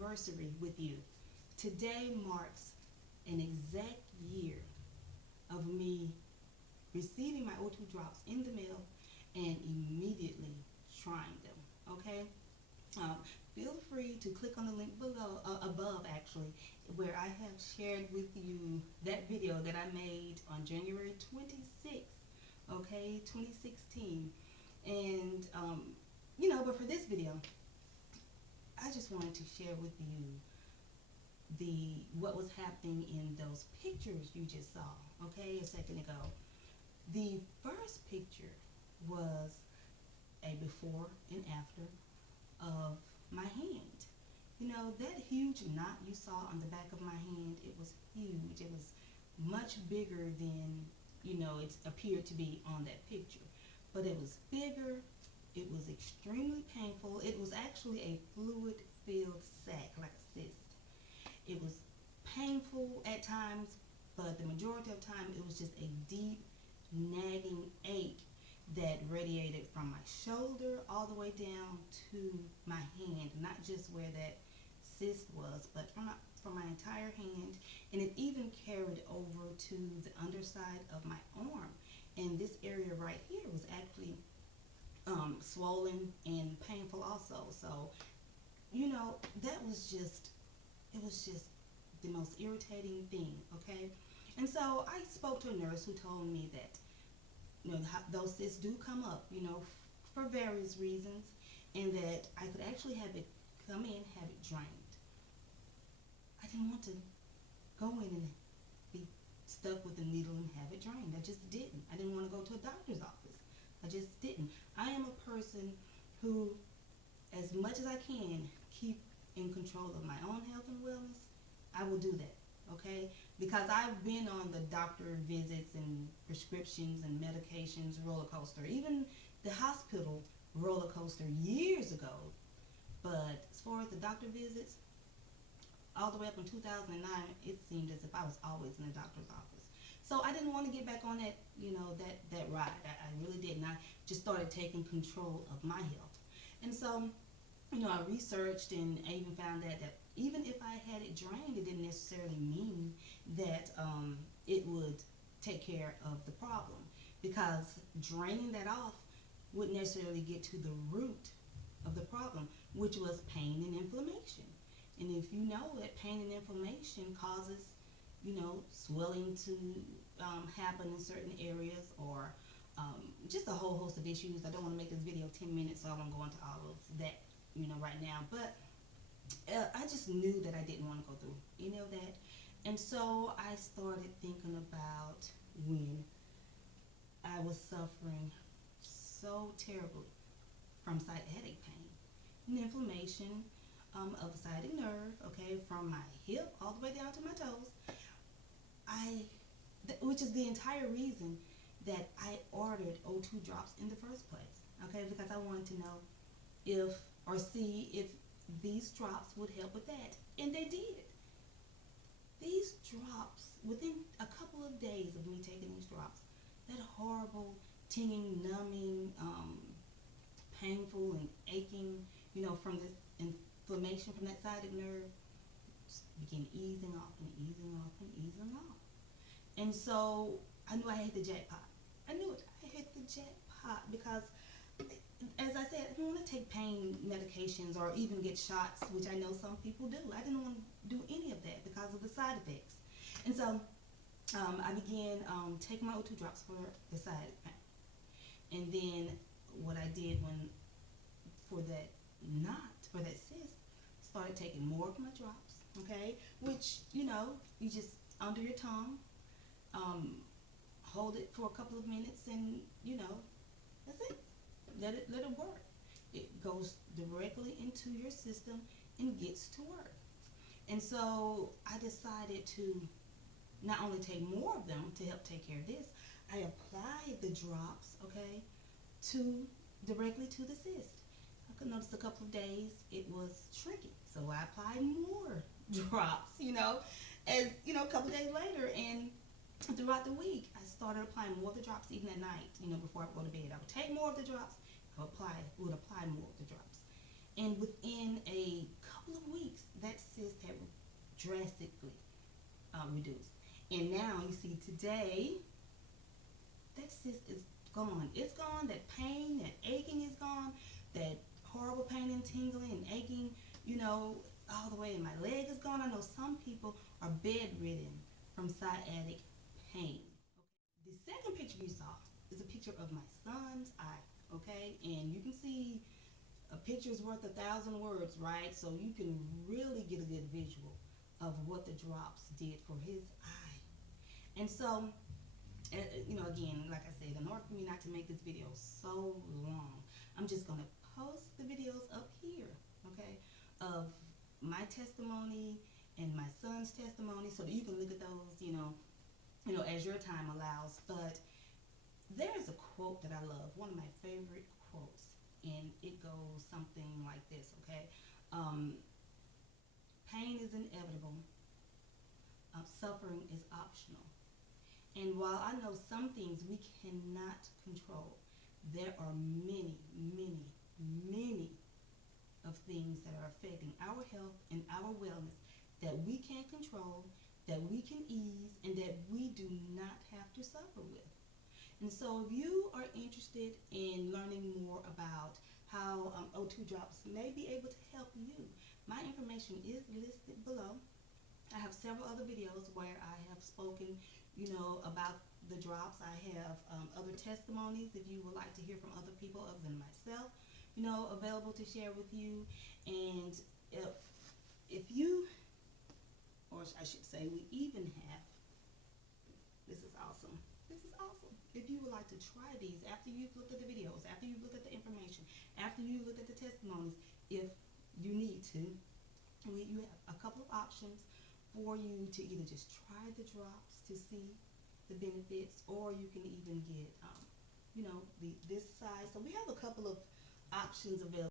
anniversary with you. Today marks an exact year of me receiving my O2 Drops in the mail and immediately trying them. Okay? Um, Feel free to click on the link below, above actually, where I have shared with you that video that I made on January 26th, okay, 2016. And, but for this video, I just wanted to share with you what was happening in those pictures you just saw, okay, a second ago. The first picture was a before and after of my hand. That huge knot you saw on the back of my hand, it was huge. It was much bigger than, it appeared to be on that picture. But it was bigger. It was extremely painful. It was actually a fluid-filled sac, like a cyst. It was painful at times, but the majority of the time it was just a deep, nagging ache that radiated from my shoulder all the way down to my hand, not just where that cyst was, but from my entire hand, and it even carried over to the underside of my arm. And this area right here was actually swollen and painful also. So, that was just, it was just the most irritating thing, okay? And so I spoke to a nurse who told me that those cysts do come up, for various reasons, and that I could actually have it come in, have it drained. I didn't want to go in and be stuck with a needle and have it drained. I just didn't. I didn't want to go to a doctor's office. I just didn't. I am a person who, as much as I can, keep in control of my own health and wellness. I will do that, okay? Because I've been on the doctor visits and prescriptions and medications roller coaster, even the hospital roller coaster years ago. But as far as the doctor visits, all the way up in 2009, it seemed as if I was always in the doctor's office. So I didn't want to get back on that, that ride. I really didn't. I just started taking control of my health. And so, I researched, and I even found that even if I had it drained, it didn't necessarily mean that it would take care of the problem, because draining that off wouldn't necessarily get to the root of the problem, which was pain and inflammation. And if you know that pain and inflammation causes, swelling to happen in certain areas, or just a whole host of issues. I don't want to make this video 10 minutes, so I won't go into all of that, right now. But I just knew that I didn't want to go through any of that. And so I started thinking about when I was suffering so terribly from sciatic pain and inflammation of the sciatic nerve, okay, from my hip all the way down to my toes. Which is the entire reason that I ordered O2 Drops in the first place, okay, because I wanted to know see if these drops would help with that, and they did. These drops, within a couple of days of me taking these drops, that horrible tinging, numbing, painful and aching, from this inflammation from that sciatic nerve, began easing off and easing off and easing off. And so I knew I hit the jackpot. I knew it. I hit the jackpot because, as I said, I didn't want to take pain medications or even get shots, which I know some people do. I didn't want to do any of that because of the side effects. And so I began taking my O2 Drops for the side pain. And then what I did for that cyst, started taking more of my drops, okay? Which, you just under your tongue, hold it for a couple of minutes, and, that's it. Let it work. It goes directly into your system and gets to work. And so I decided to not only take more of them to help take care of this, I applied the drops, okay, directly to the cyst. I could notice a couple of days it was shrinking, so I applied more drops, a couple of days later, and throughout the week I started applying more of the drops even at night, before I go to bed. I would take more of the drops, would apply more of the drops. And within a couple of weeks, that cyst had drastically reduced. And now you see today, that cyst is gone. It's gone. That pain, that aching is gone. That horrible pain and tingling and aching, all the way in my leg is gone. I know some people are bedridden from sciatic pain. The second picture you saw is a picture of my son's eye, okay? And you can see a picture's worth 1,000 words, right? So you can really get a good visual of what the drops did for his eye. And so, again, like I said, in order for me not to make this video so long, I'm just going to post the videos up here, okay, of my testimony and my son's testimony so that you can look at those, as your time allows. But there's a quote that I love, one of my favorite quotes, and it goes something like this, okay? Pain is inevitable. Suffering is optional. And while I know some things we cannot control, there are many, many, many of things that are affecting our health and our wellness that we can't control, that we can ease, and that we do not have to suffer with. And so if you are interested in learning more about how o2Drops may be able to help you, my information is listed below. I have several other videos where I have spoken, about the drops. I have other testimonies if you would like to hear from other people other than myself, available to share with you. And if you, or I should say, we even have, this is awesome. This is awesome. If you would like to try these after you've looked at the videos, after you've looked at the information, after you look at the testimonies, if you need to, you have a couple of options for you to either just try the drops to see the benefits, or you can even get, this size. So we have a couple of options available.